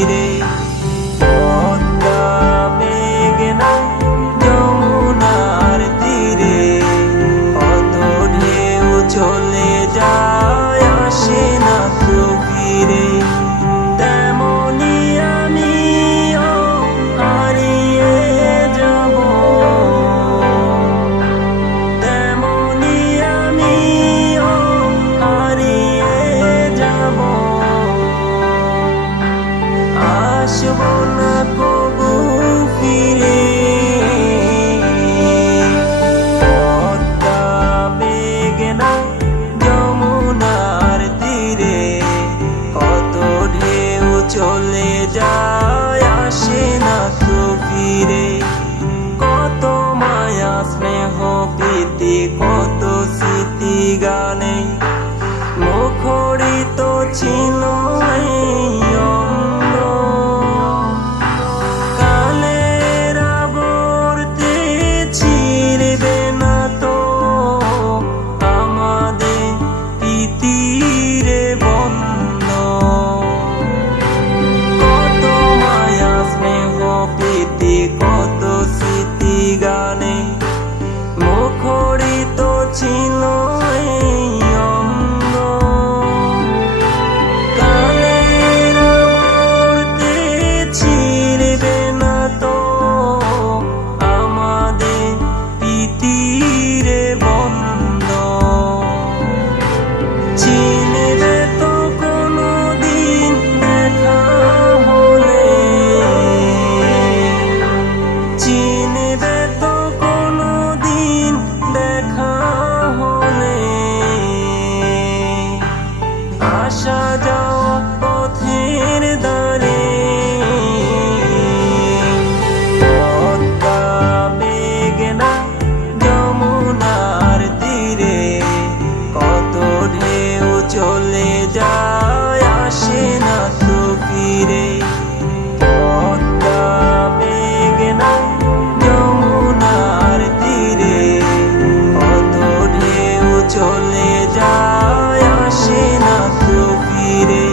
ফিরে। পদ্মা মেঘনা যমুনার তীরে কত ঢেউ চলে যায়, আসে না তো ফিরে। তেমনি আমিও হারিয়ে যাব, তেমনি আমিও হারিয়ে যাব। আসব না কবু ফিরে। পদ্মা মেঘনা যমুনার তীরে কত ঢেউ চলে যায়, আসে না তো ফিরে। কত মায়া স্নেহ প্রীতি কত স্মৃতি গানে মুখরিত ছিল এই অঙ্গ। কালের আবর্তে ছিড়বে না তো আমাদের প্রীতির বন্ধন। কত মায়া স্নেহ প্রীতি কত স্মৃতি গানে মুখরিত ছিল এই অঙ্গ। কালের আবর্তে ছিড়বে না তো আমাদের প্রীতির বন্ধন। চিনবে তো কোনদিন দেখা হলে, চিনবে তো কোনদিন দেখা হলে। আসা যাওয়া পথের ধারে পদ্মা মেঘনা যমুনার তীরে কত ঢেউ চলে যায়, আসে না তো ফিরে। পদ্মা মেঘনা যমুনার তীরে কত ঢেউ চলে যায়, আসে না তো ফিরে।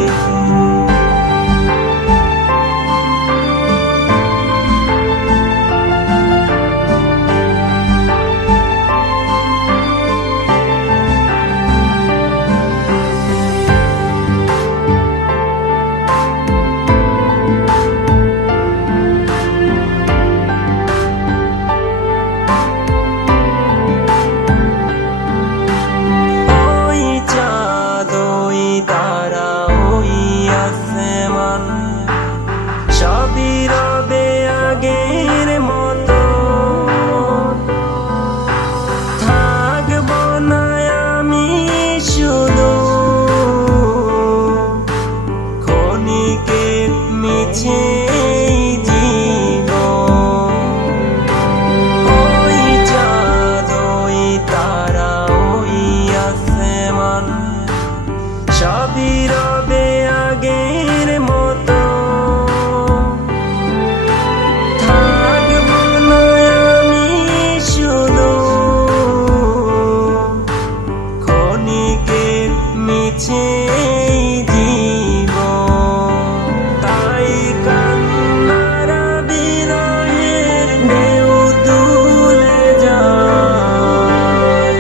ওই চাঁদ ওই তারা ওই আসমান সবই রবে আগের মতো। থাকব না আমি শুধু ক্ষণিকের মিছে জীবন। ওই চাঁদ ওই তারা ওই আসমান সবই রবে আগের মতো। থাকব না আমি শুধু ক্ষণিকের মিছে জীবন। তাই কান্নার বিরহের ঢেউ তুলে যায়,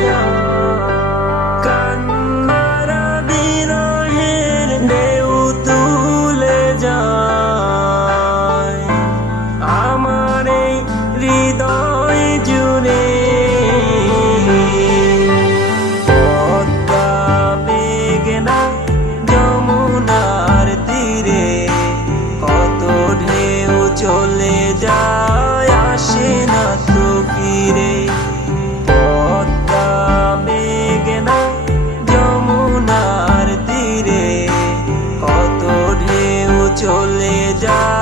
কান্নার বিরহের ঢেউ তুলে যায় আমার এই হৃদয় জুড়ে। পদ্মা মেঘনা যমুনার তীরে কত ঢেউ চলে যায়, আসে না তো ফিরে। পদ্মা মেঘনা যমুনার তীরে কত ঢেউ চলে যায়।